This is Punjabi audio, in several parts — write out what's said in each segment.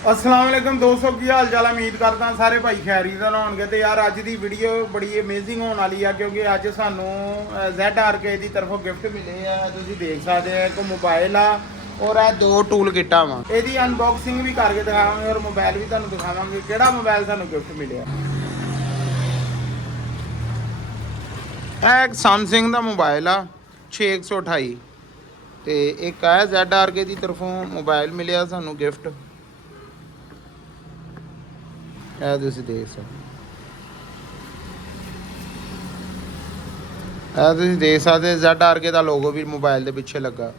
अस्सलाम वालेकुम दोस्तों की हाल चाल। उम्मीद करदा सारे भाई खैरी दा होणगे। ते यार अज दी वीडियो बड़ी अमेजिंग होने वाली है क्योंकि अज सानू ZRK दी तरफों गिफ्ट मिले है। तुसीं देख सकते हो एक मोबाइल आ और है दो टूल किटा वा। ਇਹਦੀ अनबॉक्सिंग भी करके दिखावांगे और मोबाइल भी तुहानू दिखावांगे किहड़ा मोबाइल सानू गिफ्ट मिले। एक सैमसंग ਦਾ मोबाइल आ 6128 ਤੇ ਇੱਕ ਹੈ ZRK ਦੀ ਤਰਫੋਂ मोबाइल मिलिया सानू गिफ्ट। ਇਹ ਤੁਸੀਂ ਦੇਖ ਸਕਦੇ ZRK ਦਾ ਲੋਗੋ ਵੀ ਮੋਬਾਈਲ ਦੇ ਪਿੱਛੇ ਲੱਗਾ।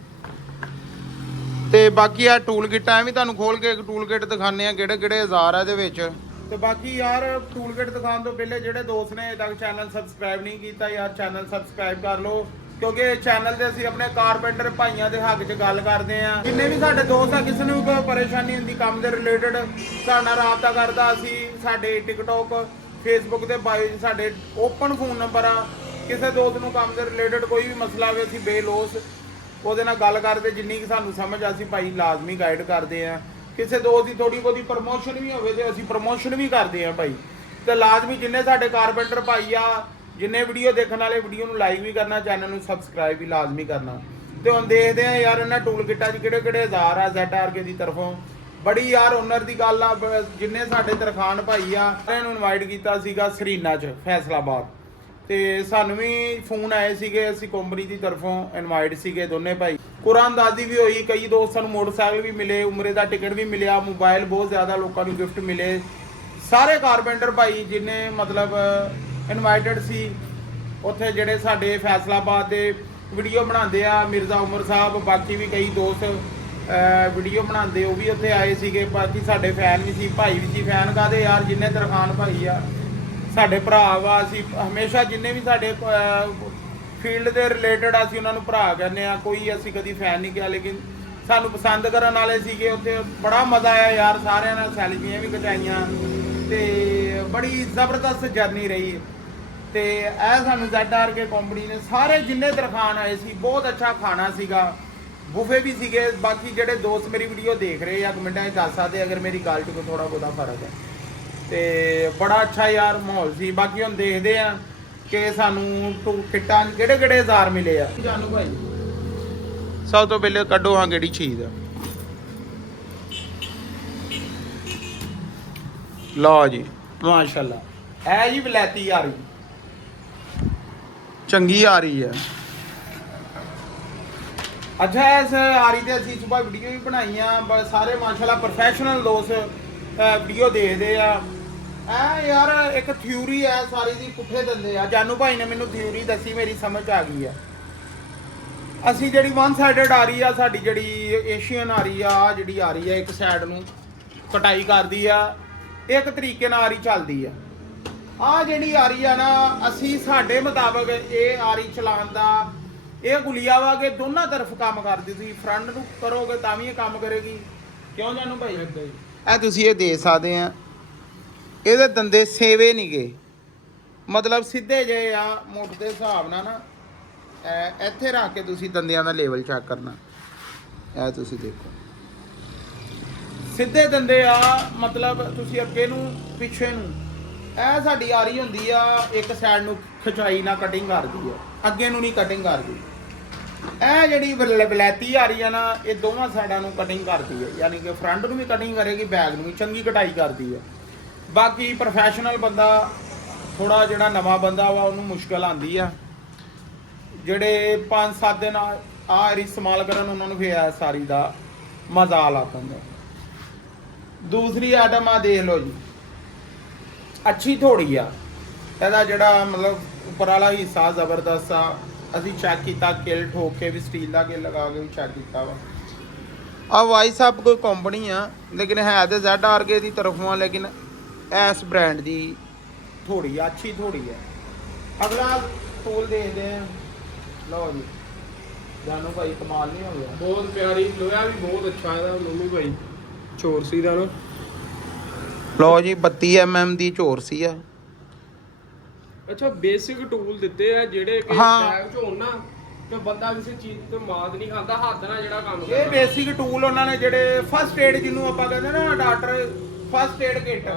ਤੇ ਬਾਕੀ ਆ ਟੂਲ ਕਿੱਟ ਐ ਵੀ ਤੁਹਾਨੂੰ ਖੋਲ ਕੇ ਇੱਕ ਟੂਲ ਕਿੱਟ ਦਿਖਾਣੇ ਆ ਕਿਹੜੇ ਕਿਹੜੇ ਹਜ਼ਾਰ ਆ ਇਹਦੇ ਵਿੱਚ। ਤੇ ਬਾਕੀ ਯਾਰ ਟੂਲ ਕਿੱਟ ਦਿਖਾਉਣ ਤੋਂ ਪਹਿਲੇ ਜਿਹੜੇ ਦੋਸਤ ਨੇ ਅਜੇ ਤੱਕ ਚੈਨਲ ਸਬਸਕ੍ਰਾਈਬ ਨਹੀਂ ਕੀਤਾ ਯਾਰ ਚੈਨਲ ਸਬਸਕ੍ਰਾਈਬ ਕਰ ਲਓ ਕਿਉਂਕਿ ਚੈਨਲ ਤੇ ਅਸੀਂ ਆਪਣੇ ਕਾਰਪੈਂਟਰ ਭਾਈਆਂ ਦੇ ਹੱਕ 'ਚ ਗੱਲ ਕਰਦੇ ਆ। ਜਿੰਨੇ ਵੀ ਸਾਡੇ ਦੋਸਤ ਆ ਕਿਸੇ ਨੂੰ ਵੀ ਕੋਈ ਪਰੇਸ਼ਾਨੀ ਹੁੰਦੀ ਕੰਮ ਦੇ ਰਿਲੇਟਡ ਸਾਡੇ ਨਾਲ ਰਾਬਤਾ ਕਰਦਾ। ਅਸੀਂ ਸਾਡੇ ਟਿਕਟੌਕ ਫੇਸਬੁੱਕ ਤੇ ਬਾਇਓ 'ਚ ਸਾਡੇ ਓਪਨ ਫੋਨ ਨੰਬਰ ਆ। ਕਿਸੇ ਦੋਸਤ ਨੂੰ ਕੰਮ ਦੇ ਰਿਲੇਟਡ ਕੋਈ ਵੀ ਮਸਲਾ ਹੋਵੇ ਅਸੀਂ ਬੇਲੋਸ ਉਹਦੇ ਨਾਲ ਗੱਲ ਕਰਦੇ। ਜਿੰਨੀ ਕਿ ਸਾਨੂੰ ਸਮਝ ਅਸੀਂ ਭਾਈ ਲਾਜ਼ਮੀ ਗਾਈਡ ਕਰਦੇ ਆ। ਕਿਸੇ ਦੋਸਤ ਦੀ ਥੋੜੀ ਬਹੁਤੀ ਪ੍ਰਮੋਸ਼ਨ ਵੀ ਹੋਵੇ ਤੇ ਅਸੀਂ ਪ੍ਰਮੋਸ਼ਨ ਵੀ ਕਰਦੇ ਆ ਭਾਈ। ਤੇ ਲਾਜ਼ਮੀ ਜਿੰਨੇ ਸਾਡੇ ਕਾਰਪੈਂਟਰ ਭਾਈ ਆ ਜਿੰਨੇ ਵੀਡੀਓ ਦੇਖਣ ਵਾਲੇ ਵੀਡੀਓ ਨੂੰ ਲਾਈਕ ਵੀ ਕਰਨਾ ਚੈਨਲ ਨੂੰ ਸਬਸਕ੍ਰਾਈਬ ਵੀ ਲਾਜ਼ਮੀ ਕਰਨਾ। ਤੇ ਹੁਣ ਦੇਖਦੇ ਆ ਯਾਰ ਇਹਨਾਂ ਟੂਲ ਕਿੱਟਾਂ 'ਚ ਕਿਹੜੇ ਕਿਹੜੇ ਹਜ਼ਾਰ ਆ ZRK ਦੀ ਤਰਫੋਂ। ਬੜੀ ਯਾਰ ਓਨਰ ਦੀ ਗੱਲ ਆ। ਜਿੰਨੇ ਸਾਡੇ ਤਰਖਾਨ ਭਾਈ ਆ ਸਾਰਿਆਂ ਨੂੰ ਇਨਵਾਈਟ ਕੀਤਾ ਸੀਗਾ ਸਰੀਨਾ 'ਚ ਫੈਸਲਾਬਾਦ। ਤੇ ਸਾਨੂੰ ਵੀ ਫੋਨ ਆਏ ਸੀਗੇ ਅਸੀਂ ਕੰਪਨੀ ਦੀ ਤਰਫੋਂ ਇਨਵਾਈਟ ਸੀਗੇ ਦੋਨੇ ਭਾਈ। ਕੁਰਾਨਦਾਜ਼ੀ ਵੀ ਹੋਈ। ਕਈ ਦੋਸਤਾਂ ਨੂੰ ਮੋਟਰਸਾਈਕਲ ਵੀ ਮਿਲੇ ਉਮਰੇ ਦਾ ਟਿਕਟ ਵੀ ਮਿਲਿਆ ਮੋਬਾਈਲ ਬਹੁਤ ਜ਼ਿਆਦਾ ਲੋਕਾਂ ਨੂੰ ਗਿਫਟ ਮਿਲੇ। ਸਾਰੇ ਕਾਰਪੈਂਟਰ ਭਾਈ ਜਿੰਨੇ ਮਤਲਬ ਇਨਵਾਈਟਡ ਸੀ ਉੱਥੇ ਜਿਹੜੇ ਸਾਡੇ ਫੈਸਲਾਬਾਦ ਦੇ ਵੀਡੀਓ ਬਣਾਉਂਦੇ ਆ ਮਿਰਜ਼ਾ ਉਮਰ ਸਾਹਿਬ ਬਾਕੀ ਵੀ ਕਈ ਦੋਸਤ ਵੀਡੀਓ ਬਣਾਉਂਦੇ ਉਹ ਵੀ ਉੱਥੇ ਆਏ ਸੀਗੇ। ਬਾਕੀ ਸਾਡੇ ਫੈਨ ਵੀ ਸੀ ਭਾਈ ਵੀ ਸੀ। ਫੈਨ ਕਾਹਦੇ ਯਾਰ ਜਿੰਨੇ ਤਰਖਾਨ ਭਾਈ ਆ ਸਾਡੇ ਭਰਾ ਵਾ। ਅਸੀਂ ਹਮੇਸ਼ਾ ਜਿੰਨੇ ਵੀ ਸਾਡੇ ਫੀਲਡ ਦੇ ਰਿਲੇਟਡ ਅਸੀਂ ਉਹਨਾਂ ਨੂੰ ਭਰਾ ਕਹਿੰਦੇ ਆ। ਕੋਈ ਅਸੀਂ ਕਦੀ ਫੈਨ ਨਹੀਂ ਕਿਹਾ ਲੇਕਿਨ ਸਾਨੂੰ ਪਸੰਦ ਕਰਨ ਵਾਲੇ ਸੀਗੇ। ਉੱਥੇ ਬੜਾ ਮਜ਼ਾ ਆਇਆ ਯਾਰ ਸਾਰਿਆਂ ਨਾਲ ਸੈਲਫੀਆਂ ਵੀ ਖਿਚਾਈਆਂ ਤੇ ਬੜੀ ਜ਼ਬਰਦਸਤ ਜਰਨੀ ਰਹੀ। ਤੇ ਇਹ ਸਾਨੂੰ ZRK ਕੰਪਨੀ ਨੇ ਸਾਰੇ ਜਿੰਨੇ ਤਰਖਾਨ ਆਏ ਸੀ ਬਹੁਤ ਅੱਛਾ ਖਾਣਾ ਸੀਗਾ ਬੁਫੇ ਵੀ ਸੀਗੇ। ਬਾਕੀ ਜਿਹੜੇ ਦੋਸਤ ਮੇਰੀ ਵੀਡੀਓ ਦੇਖ ਰਹੇ ਆ ਕਮੈਂਟਾਂ 'ਚ ਦੱਸ ਸਕਦੇ ਅਗਰ ਮੇਰੀ ਗੱਲ 'ਚ ਕੋਈ ਥੋੜਾ ਬਹੁਤਾ ਫਰਕ ਹੈ। ਤੇ ਬੜਾ ਅੱਛਾ ਯਾਰ ਮਾਹੌਲ ਸੀ। ਬਾਕੀ ਹੁਣ ਦੇਖਦੇ ਆ ਕਿ ਸਾਨੂੰ ਕਿੱਟਾਂ 'ਚ ਕਿਹੜੇ ਕਿਹੜੇ ਹਜ਼ਾਰ ਮਿਲੇ ਆ। ਜਾਨੂ ਭਾਈ ਸਭ ਤੋਂ ਪਹਿਲੇ ਕੱਢੋ ਹਾਂ ਕਿਹੜੀ ਚੀਜ਼ ਆ। ਲਓ ਜੀ ਮਾਸ਼ਾਅੱਲਾ ਇਹ ਜੀ ਵਲੈਤੀ ਆ ਰਹੀ ਚੰਗੀ ਆ ਰਹੀ ਹੈ। ਅੱਛਾ ਇਸ ਆਰੀ ਤੇ ਅਸੀਂ ਸੁਬਾਹ ਵੀਡੀਓ ਵੀ ਬਣਾਈਆਂ ਸਾਰੇ ਮਾਸ਼ਾਅੱਲਾ ਪ੍ਰੋਫੈਸ਼ਨਲ ਦੋਸਤ ਵੀਡੀਓ ਦੇਖਦੇ ਆ। ਇਹ ਯਾਰ ਇੱਕ ਥਿਊਰੀ ਹੈ ਸਾਰੀ ਦੀ ਪੁੱਠੇ ਦਿੰਦੇ ਆ। ਜਾਨੂ ਭਾਈ ਨੇ ਮੈਨੂੰ ਥਿਊਰੀ ਦੱਸੀ ਮੇਰੀ ਸਮਝ ਆ ਗਈ ਆ। ਅਸੀਂ ਜਿਹੜੀ ਵਨ ਸਾਈਡਡ ਆ ਰਹੀ ਆ ਸਾਡੀ ਜਿਹੜੀ ਏਸ਼ੀਅਨ ਆ ਰਹੀ ਆ ਜਿਹੜੀ ਆ ਰਹੀ ਆ ਇੱਕ ਸਾਈਡ ਨੂੰ ਕਟਾਈ ਕਰਦੀ ਆ ਇੱਕ ਤਰੀਕੇ ਨਾਲ ਆਰੀ ਚੱਲਦੀ ਆ। ਆ ਜਿਹੜੀ ਆਰੀ ਆ ਨਾ ਅਸੀਂ ਸਾਡੇ ਮੁਤਾਬਕ ਇਹ ਆਰੀ ਚਲਾਉਣ ਦਾ ਇਹ ਗੁਲੀਆ ਵਾ ਕਿ ਦੋਨਾਂ ਤਰਫ ਕੰਮ ਕਰਦੀ। ਤੁਸੀਂ ਫਰੰਟ ਨੂੰ ਕਰੋਗੇ ਤਾਂ ਵੀ ਇਹ ਕੰਮ ਕਰੇਗੀ। ਕਿਉਂ ਜਾਨੂ ਭਾਈ ਇਹ ਤੁਸੀਂ ਇਹ ਦੇ ਸਕਦੇ ਆ। ਇਹਦੇ ਦੰਦੇ ਸੇਵੇ ਨਹੀਂ ਗਏ ਮਤਲਬ ਸਿੱਧੇ ਜਿਹੇ ਆ ਮੁੱਠ ਦੇ ਹਿਸਾਬ ਨਾਲ ਨਾ ਇੱਥੇ ਰੱਖ ਕੇ ਤੁਸੀਂ ਦੰਦਿਆਂ ਦਾ ਲੈਵਲ ਚੈੱਕ ਕਰਨਾ। ਇਹ ਤੁਸੀਂ ਦੇਖੋ ਸਿੱਧੇ ਦੰਦੇ ਆ ਮਤਲਬ ਤੁਸੀਂ ਅੱਗੇ ਨੂੰ ਪਿੱਛੇ ਨੂੰ ਇਹ ਸਾਡੀ ਆਰੀ ਹੁੰਦੀ ਆ ਇੱਕ ਸਾਈਡ ਨੂੰ ਖਿਚਾਈ ਨਾਲ ਕਟਿੰਗ ਕਰਦੀ ਆ ਅੱਗੇ ਨੂੰ ਨਹੀਂ ਕਟਿੰਗ ਕਰਦੀ। ਇਹ ਜਿਹੜੀ ਵਲੈਤੀ ਆ ਰਹੀ ਆ ਨਾ ਇਹ ਦੋਵਾਂ ਸਾਈਡਾਂ ਨੂੰ ਕਟਿੰਗ ਕਰਦੀ ਹੈ ਯਾਨੀ ਕਿ ਫਰੰਟ ਨੂੰ ਵੀ ਕਟਿੰਗ ਕਰੇਗੀ ਬੈਕ ਨੂੰ ਵੀ ਚੰਗੀ ਕਟਾਈ ਕਰਦੀ ਹੈ। ਬਾਕੀ ਪ੍ਰੋਫੈਸ਼ਨਲ ਬੰਦਾ ਥੋੜਾ ਜਿਹੜਾ ਨਵਾਂ ਬੰਦਾ ਵਾ ਉਹਨੂੰ ਮੁਸ਼ਕਲ ਆਉਂਦੀ ਆ। ਜਿਹੜੇ 5-7 ਦਿਨ ਆ ਆਰੀ ਇਸਤੇਮਾਲ ਕਰਨ ਉਹਨਾਂ ਨੂੰ ਫਿਰ ਸਾਰੀ ਦਾ ਮਜ਼ਾ ਆ ਜਾਂਦਾ। ਦੂਸਰੀ ਆਈਟਮ ਆ ਦੇਖ ਲਓ ਜੀ ਅੱਛੀ ਥੋੜੀ ਆ। ਇਹਦਾ ਜਿਹੜਾ ਮਤਲਬ ਉੱਪਰ ਵਾਲਾ ਹਿੱਸਾ ਜ਼ਬਰਦਸਤ ਆ। ਅਸੀਂ ਚੈੱਕ ਕੀਤਾ ਕਿਲ ਠੋਕ ਕੇ ਵੀ ਸਟੀਲ ਦਾ ਕਿਲ ਲਗਾ ਕੇ ਵੀ ਚੈੱਕ ਕੀਤਾ ਵਾ। ਆ ਵਾਈ ਸਾਹਿਬ ਕੋਈ ਕੰਪਨੀ ਆ ਲੇਕਿਨ ਹੈ ਤੇ ZRK ਦੀ ਤਰਫੋਂ ਆ ਲੇਕਿਨ ਇਸ ਬ੍ਰਾਂਡ ਦੀ ਥੋੜੀ ਆ ਅੱਛੀ ਥੋੜੀ ਆ। ਅਗਲਾ ਟੂਲ ਦੇਖਦੇ ਆ। ਲਓ ਜੀ ਜਾਨੂ ਭਾਈ ਕਮਾਲ ਨਹੀਂ ਹੋ ਗਿਆ ਬਹੁਤ ਪਿਆਰੀ ਲੋਹਾ ਵੀ ਬਹੁਤ ਅੱਛਾ ਇਹਦਾ ਮੰਮੀ ਭਾਈ ਚੋਰਸੀ ਦਾ ਨਾ। ਲਓ ਜੀ 32 mm ਦੀ ਚੋਰਸੀ ਆ। ਅੱਛਾ ਬੇਸਿਕ ਟੂਲ ਦਿੱਤੇ ਆ ਜਿਹੜੇ ਕਿ ਹਾਂ। ਟੈਗ ਚ ਹੋਣ ਨਾ ਤੇ ਬੰਦਾ ਕਿਸੇ ਚੀਜ਼ ਤੇ ਮਾਤ ਨਹੀਂ ਖਾਂਦਾ, ਹੱਥ ਨਾਲ ਜਿਹੜਾ ਕੰਮ ਇਹ ਕਰਦਾ। ਬੇਸਿਕ ਟੂਲ ਉਹਨਾਂ ਨੇ ਜਿਹੜੇ ਫਸਟ ਏਡ ਜਿਹਨੂੰ ਆਪਾਂ ਕਹਿੰਦੇ ਨਾ ਡਾਕਟਰ ਫਸਟ ਏਡ ਕਿੱਟ,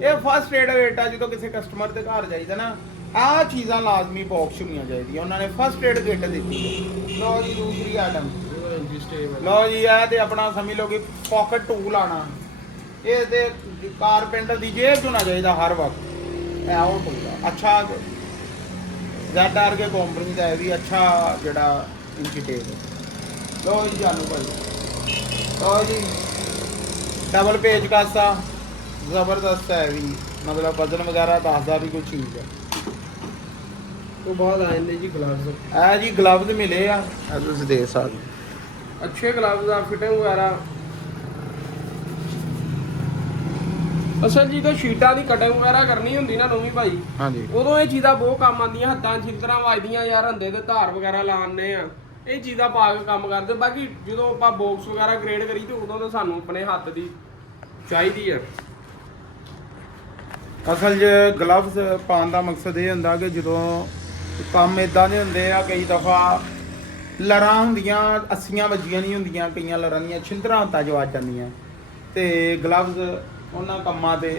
ਇਹ ਫਸਟ ਏਡ ਕਿੱਟ ਆ। ਜਦੋਂ ਕਿਸੇ ਕਸਟਮਰ ਦੇ ਘਰ ਜਾਈਦਾ ਨਾ ਆਹ ਚੀਜ਼ਾਂ ਲਾਜ਼ਮੀ ਬਾਕਸ ਹੋਣੀਆਂ ਚਾਹੀਦੀਆਂ। ਉਹਨਾਂ ਨੇ ਫਸਟ ਏਡ ਕਿੱਟ ਦਿੱਤੀ ਹੈ। ਲਓ ਜੀ ਦੂਸਰੀ ਆਈਟਮ, ਲਓ ਜੀ ਇਹ ਤੇ ਆਪਣਾ ਸਮਝ ਲਓ ਕਿ ਪਾਕਟ ਟੂਲ ਆਣਾ। ਇਹ ਤੇ ਕਾਰਪੈਂਟਰ ਦੀ ਜੇਬ 'ਚ ਹੋਣਾ ਚਾਹੀਦਾ ਹਰ ਵਕਤ। ਇਹ ਉਹ ਟੂਲ ਆ ਅੱਛਾ ZR ਕੇ ਕੰਪਨੀ ਦਾ ਇਹ ਵੀ ਅੱਛਾ ਜਿਹੜਾ ਇੰਚੀ ਟੇਪ। ਲਓ ਜੀ ਜਾਨੂ ਭਾਈ, ਲਓ ਜੀ ਡਬਲ ਪੇਜ ਕਾਸਾ ਜ਼ਬਰਦਸਤ ਹੈ ਵੀ, ਮਤਲਬ ਵਜ਼ਨ ਵਗੈਰਾ ਦੱਸਦਾ ਵੀ ਕੋਈ ਚੀਜ਼ ਹੈ। ਤੋਂ ਬਾਅਦ ਆਏ ਨੇ ਜੀ ਗਲਵਜ਼। ਇਹ ਜੀ ਗਲਵਜ਼ ਮਿਲੇ ਆ, ਇਹ ਤੁਸੀਂ ਦੇਖ ਸਕਦੇ ਹੋ। ਅੱਛੇ ਗਲਵਜ਼ ਆ, ਫਿਟਿੰਗ ਵਗੈਰਾ। ਅਸਲ ਜੀ ਤਾਂ ਸ਼ੀਟਾਂ ਦੀ ਕਟਿੰਗ ਵਗੈਰਾ ਕਰਨੀ ਹੁੰਦੀ ਨਾ ਨਵੀਂ ਭਾਈ, ਹਾਂਜੀ ਉਦੋਂ ਇਹ ਚੀਜ਼ਾਂ ਬਹੁਤ ਕੰਮ ਆਉਂਦੀਆਂ। ਹੱਥਾਂ ਛਿਲਤਰਾਂ ਵੱਜਦੀਆਂ ਯਾਰ, ਹੰਦੇ ਤੇ ਧਾਰ ਵਗੈਰਾ ਲਾਉਂਦੇ ਆ, ਇਹ ਚੀਜ਼ਾਂ ਪਾ ਕੇ ਕੰਮ ਕਰਦੇ। ਬਾਕੀ ਜਦੋਂ ਆਪਾਂ ਬਾਕਸ ਵਗੈਰਾ ਗ੍ਰੇਡ ਕਰੀ ਤੇ ਉਦੋਂ ਤਾਂ ਸਾਨੂੰ ਆਪਣੇ ਹੱਥ ਦੀ ਚਾਹੀਦੀ ਆ। ਅਸਲ 'ਚ ਗਲਵਜ਼ ਪਾਉਣ ਦਾ ਮਕਸਦ ਇਹ ਹੁੰਦਾ ਕਿ ਜਦੋਂ ਕੰਮ ਇਦਾਂ ਦੇ ਹੁੰਦੇ ਆ, ਕਈ ਦਫਾ ਲਰਾਂ ਹੁੰਦੀਆਂ, ਅੱਸੀਆਂ ਵੱਜੀਆਂ ਨਹੀਂ ਹੁੰਦੀਆਂ, ਕਈਆਂ ਲਰਾਂ ਦੀਆਂ ਛਿੰਦਰਾਂ ਹੱਥਾਂ 'ਚ ਵੱਜ ਜਾਂਦੀਆਂ, ਤੇ ਗਲਵਜ਼ ਉਹਨਾਂ ਕੰਮਾਂ ਤੇ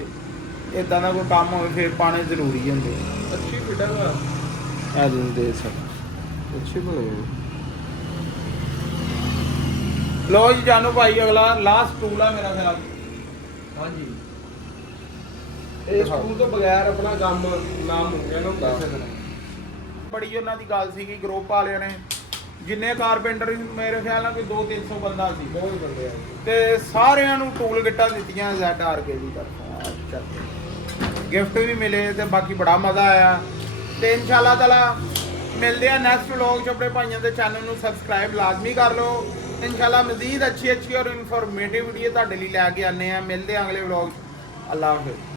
ਇਦਾਂ ਦਾ ਕੋਈ ਕੰਮ ਹੋਵੇ ਫਿਰ ਪਾਣੇ ਜ਼ਰੂਰੀ ਹੁੰਦੇ। ਅੱਛੀ ਫਿਟਿੰਗ ਆ, ਇਹ ਤੁਸੀਂ ਦੇਖ ਸਕਦੇ। ਅੱਛੀ ਬਣੀ। ਲੋ ਜੀ ਜਾਨੂ ਭਾਈ ਅਗਲਾ ਲਾਸਟ ਟੂਲ ਆ ਮੇਰਾ ਖਿਆਲ। ਹਾਂਜੀ, ਇਹ ਸਕੂਲ ਤੋਂ ਬਗੈਰ ਆਪਣਾ ਕੰਮ ਨਾਮ ਹੋ ਗਿਆ ਨਾ ਕਿਸੇ ਤਰ੍ਹਾਂ ਬੜੀ ਉਹਨਾਂ ਦੀ ਗੱਲ ਸੀਗੀ ਗਰੁੱਪ ਵਾਲਿਆਂ ਨੇ, ਜਿੰਨੇ ਕਾਰਪੈਂਟਰ ਮੇਰੇ ਖਿਆਲ ਨਾਲ ਕੋਈ 200-300 ਬੰਦਾ ਸੀ, ਬਹੁਤ ਬੰਦੇ ਆ। ਤੇ ਸਾਰਿਆਂ ਨੂੰ ਟੂਲ ਗਿੱਟਾਂ ਦਿੱਤੀਆਂ ZR ਕੇ ਦੀ ਤਰਫੋਂ। ਗਿਫਟ ਵੀ ਮਿਲੇ ਤੇ ਬਾਕੀ ਬੜਾ ਮਜ਼ਾ ਆਇਆ। ਤੇ ਇਨਸ਼ਾਅੱਲਾ ਤਾਲਾ ਮਿਲਦੇ ਆ ਨੈਕਸਟ ਵਲੌਗ 'ਚ। ਆਪਣੇ ਭਾਈਆਂ ਦੇ ਚੈਨਲ ਨੂੰ ਸਬਸਕ੍ਰਾਈਬ ਲਾਜ਼ਮੀ ਕਰ ਲਓ। ਇਨਸ਼ਾਅੱਲਾ ਮਜ਼ੀਦ ਅੱਛੀ ਔਰ ਇਨਫੋਰਮੇਟਿਵ ਵੀਡੀਓ ਤੁਹਾਡੇ ਲਈ ਲੈ ਕੇ ਆਨੇ ਆ। ਮਿਲਦੇ ਆ ਅਗਲੇ ਵਲੌਗ 'ਚ। ਅੱਲਾ ਹਾਫਿਜ਼।